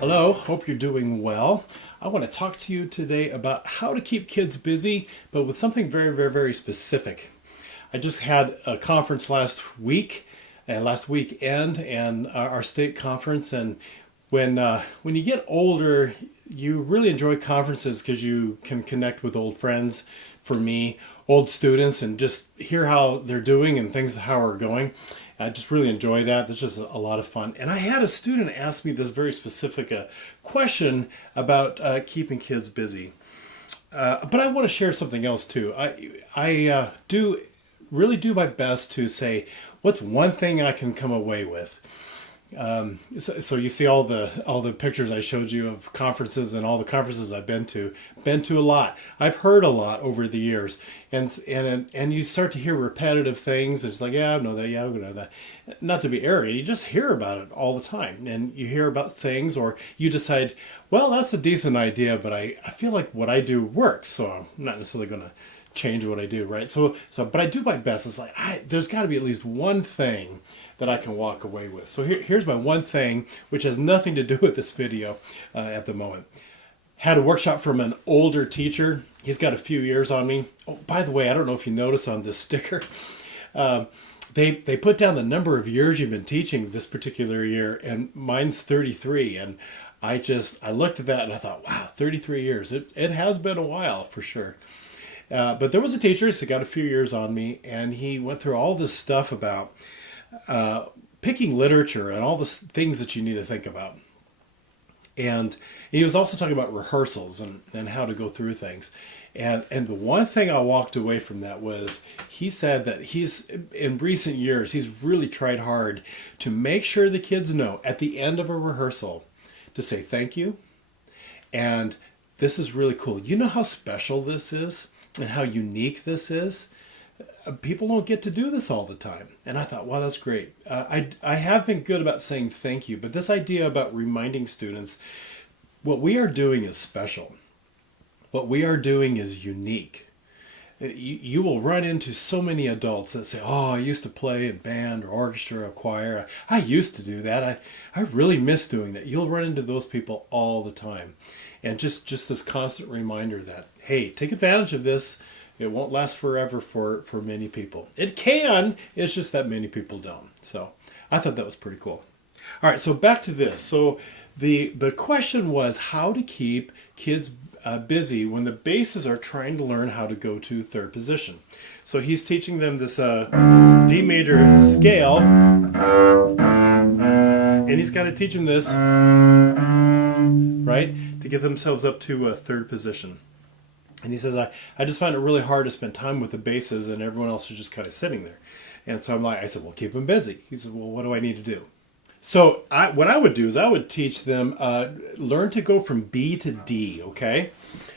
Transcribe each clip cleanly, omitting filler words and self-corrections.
Hello, hope you're doing well. I want to talk to you today about how to keep kids busy, but with something very specific. I just had a conference last week and last weekend, and our state conference. And when you get older, you really enjoy conferences because you can connect with old friends. For me, old students, and just hear how they're doing and things how are going. I just really enjoy that. That's just a lot of fun. And I had a student ask me this very specific question about keeping kids busy. But I want to share something else too. I do really do my best to say, what's one thing I can come away with? So you see all the pictures I showed you of conferences and all the conferences I've been to a lot. I've heard a lot over the years, and you start to hear repetitive things. It's like, yeah, I know that, yeah, I know that. Not to be arrogant, you just hear about it all the time, and you hear about things, or you decide, well, that's a decent idea, but I feel like what I do works, so I'm not necessarily going to change what I do, right? But I do my best. It's like there's got to be at least one thing that I can walk away with. So here's my one thing, which has nothing to do with this video at the moment. Had a workshop from an older teacher. He's got a few years on me. Oh, by the way, I don't know if you noticed on this sticker, they put down the number of years you've been teaching this particular year, and mine's 33. And I looked at that and I thought, wow, 33 years. It has been a while for sure. But there was a teacher who got a few years on me, and he went through all this stuff about picking literature and all the things that you need to think about. And he was also talking about rehearsals and how to go through things. And the one thing I walked away from that was, he said that in recent years, he's really tried hard to make sure the kids know at the end of a rehearsal to say thank you. And this is really cool. You know how special this is and how unique this is? People don't get to do this all the time. And I thought, wow, that's great. I have been good about saying thank you, but this idea about reminding students what we are doing is special. What we are doing is unique. You will run into so many adults that say, oh, I used to play in band or orchestra or choir. I used to do that. I really miss doing that. You'll run into those people all the time. And just this constant reminder that, hey, take advantage of this. It won't last forever for many people. It can, it's just that many people don't. So I thought that was pretty cool. All right, so back to this. So the question was how to keep kids busy when the basses are trying to learn how to go to third position. So he's teaching them this D major scale, and he's got to teach them this, right, to get themselves up to a third position. And he says, I just find it really hard to spend time with the basses, and everyone else is just kind of sitting there. And so I said, well, keep them busy. He said, well, what do I need to do? So what I would do is I would teach them, learn to go from B to D, okay?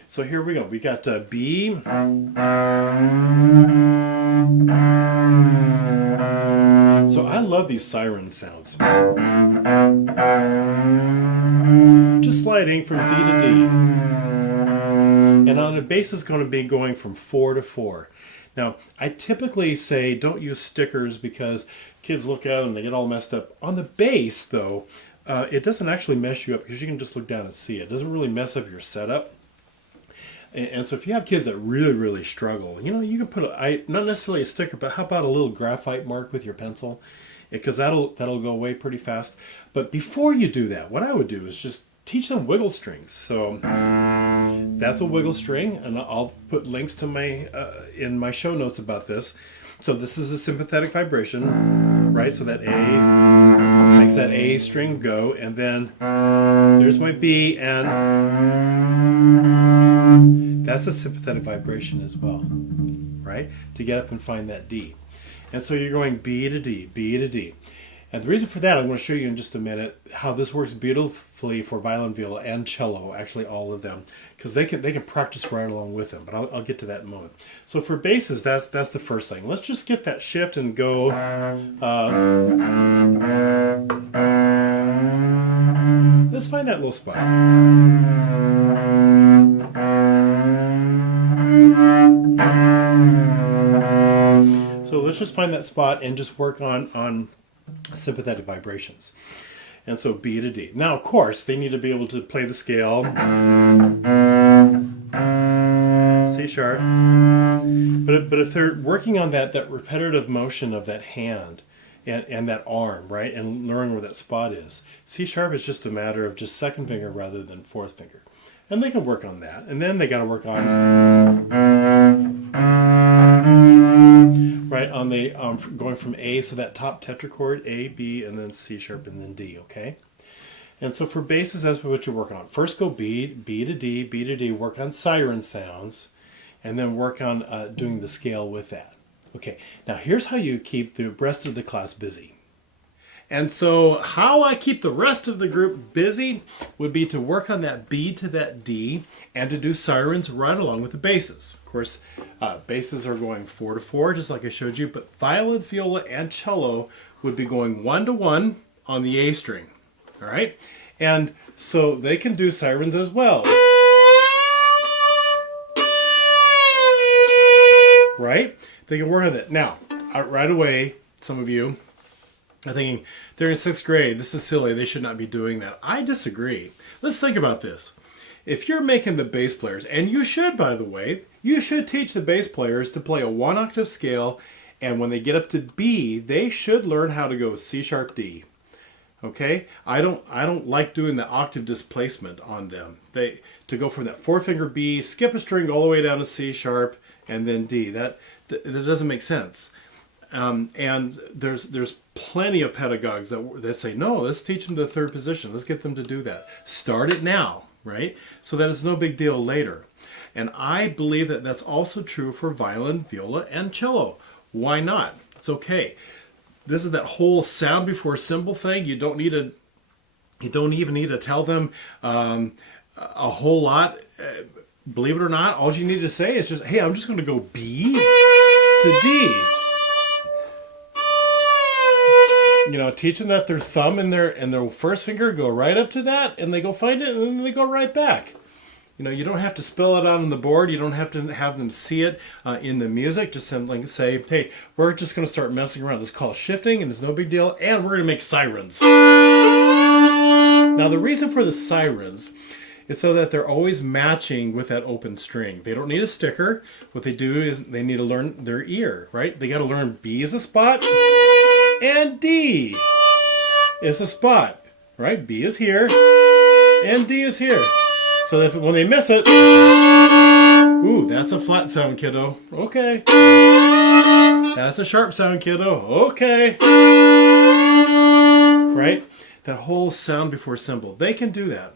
So here we go. We got B. So I love these siren sounds. Just sliding from B to D. And on a bass is going to be going from 4 to 4. Now, I typically say don't use stickers because kids look at them and they get all messed up. On the bass, though, it doesn't actually mess you up because you can just look down and see it. It doesn't really mess up your setup. And so if you have kids that really struggle, you can put not necessarily a sticker, but how about a little graphite mark with your pencil? Because that'll go away pretty fast. But before you do that, what I would do is just teach them wiggle strings. So that's a wiggle string, and I'll put links to in my show notes about this. So this is a sympathetic vibration, right? So that A makes that A string go, and then there's my B, and that's a sympathetic vibration as well, right? To get up and find that D. And so you're going B to D, B to D. And the reason for that, I'm going to show you in just a minute how this works beautifully for violin, viola, and cello, actually all of them, because they can practice right along with them. But I'll get to that in a moment. So for basses, that's the first thing. Let's just get that shift and go. Let's find that little spot. So let's just find that spot and just work on sympathetic vibrations. And so B to D. Now, of course, they need to be able to play the scale. C sharp. But if they're working on that repetitive motion of that hand and that arm, right, and learning where that spot is, C sharp is just a matter of just second finger rather than fourth finger. And they can work on that. And then they got to work on, right, on the going from A, so that top tetrachord, A, B, and then C sharp, and then D, okay? And so for basses, that's what you work on. First go B, B to D, B to D, work on siren sounds, and then work on doing the scale with that. Okay, now here's how you keep the rest of the class busy. And so how I keep the rest of the group busy would be to work on that B to that D and to do sirens right along with the basses. Of course, basses are going 4-4, just like I showed you, but violin, viola, and cello would be going 1-1 on the A string. All right? And so they can do sirens as well. Right? They can work on that. Now, right away, some of you are thinking, they're in 6th grade. This is silly. They should not be doing that. I disagree. Let's think about this. If you're making the bass players, and you should, by the way, you should teach the bass players to play a 1-octave scale, and when they get up to B, they should learn how to go C sharp D. Okay? I don't like doing the octave displacement on them. To go from that 4-finger B, skip a string all the way down to C sharp, and then D. That doesn't make sense. And there's plenty of pedagogues that say, no, let's teach them the 3rd position. Let's get them to do that. Start it now, right? So that it's no big deal later. And I believe that that's also true for violin, viola, and cello. Why not? It's okay. This is that whole sound before symbol thing. You don't even need to tell them a whole lot. Believe it or not, all you need to say is just, hey, I'm just going to go B to D. You know, teach them that their thumb and their first finger go right up to that, and they go find it, and then they go right back. You know, you don't have to spell it out on the board. You don't have to have them see it in the music. Just simply say, hey, we're just going to start messing around. This is called shifting, and it's no big deal, and we're going to make sirens. Now, the reason for the sirens is so that they're always matching with that open string. They don't need a sticker. What they do is they need to learn their ear, right? They got to learn B is a spot, and D is a spot, right? B is here, and D is here. So that when they miss it, ooh, that's a flat sound, kiddo. Okay. That's a sharp sound, kiddo. Okay. Right? That whole sound before symbol. They can do that.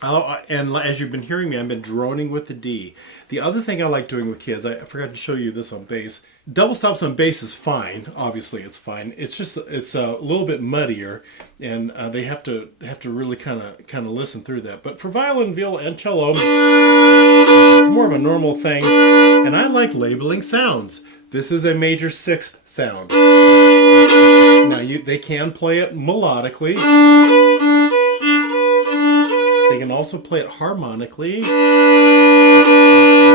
And as you've been hearing me, I've been droning with the D. The other thing I like doing with kids, I forgot to show you this on bass. Double stops on bass is fine. Obviously, it's fine. It's a little bit muddier, and they have to really kind of listen through that. But for violin, viola, and cello, it's more of a normal thing. And I like labeling sounds. This is a major 6th sound. Now they can play it melodically. They can also play it harmonically,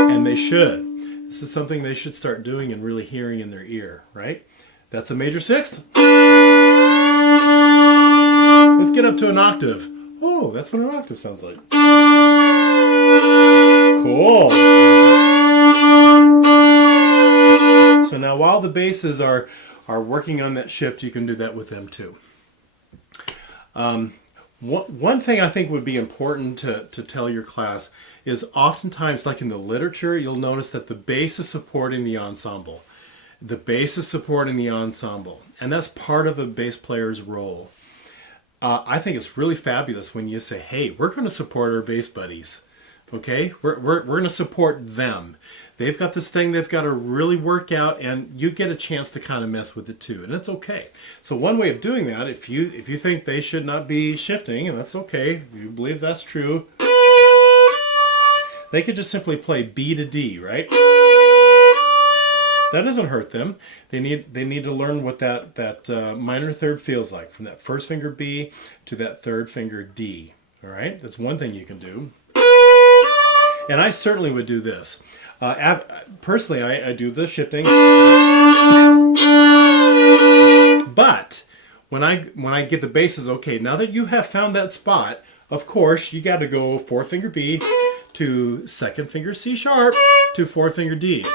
and they should. This is something they should start doing and really hearing in their ear, right? That's a major 6th. Let's get up to an octave. Oh, that's what an octave sounds like. Cool. So now while the basses are working on that shift, you can do that with them too. One thing I think would be important to tell your class is oftentimes, like in the literature, you'll notice that the bass is supporting the ensemble. The bass is supporting the ensemble, and that's part of a bass player's role. I think it's really fabulous when you say, hey, we're going to support our bass buddies. Okay? We're going to support them. They've got this thing they've got to really work out, and you get a chance to kind of mess with it too, and it's okay. So one way of doing that, if you think they should not be shifting, and that's okay, if you believe that's true, they could just simply play B to D, right? That doesn't hurt them. They need to learn what that minor third feels like, from that first finger B to that third finger D. All right, that's one thing you can do. And I certainly would do this. Personally, I do the shifting. But when I get the basses, okay, now that you have found that spot, of course, you got to go fourth finger B to second finger C sharp to fourth finger D.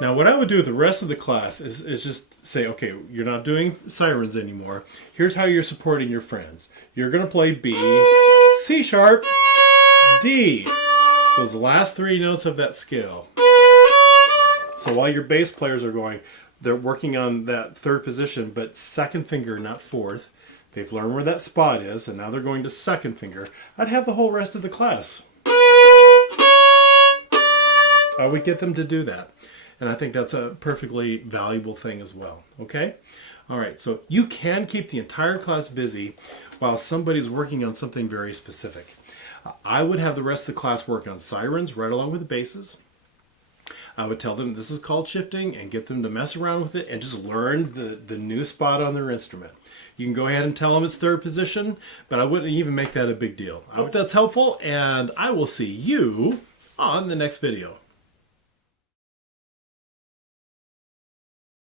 Now, what I would do with the rest of the class is just say, okay, you're not doing Sirens anymore. Here's how you're supporting your friends. You're going to play B, C sharp, D. Those last three notes of that scale. So while your bass players are going, they're working on that third position, but second finger, not fourth. They've learned where that spot is, and now they're going to second finger. I'd have the whole rest of the class. I would get them to do that. And I think that's a perfectly valuable thing as well. Okay? All right, so you can keep the entire class busy while somebody's working on something very specific. I would have the rest of the class work on Sirens right along with the basses. I would tell them this is called shifting and get them to mess around with it and just learn the new spot on their instrument. You can go ahead and tell them it's third position, but I wouldn't even make that a big deal. I hope that's helpful, and I will see you on the next video.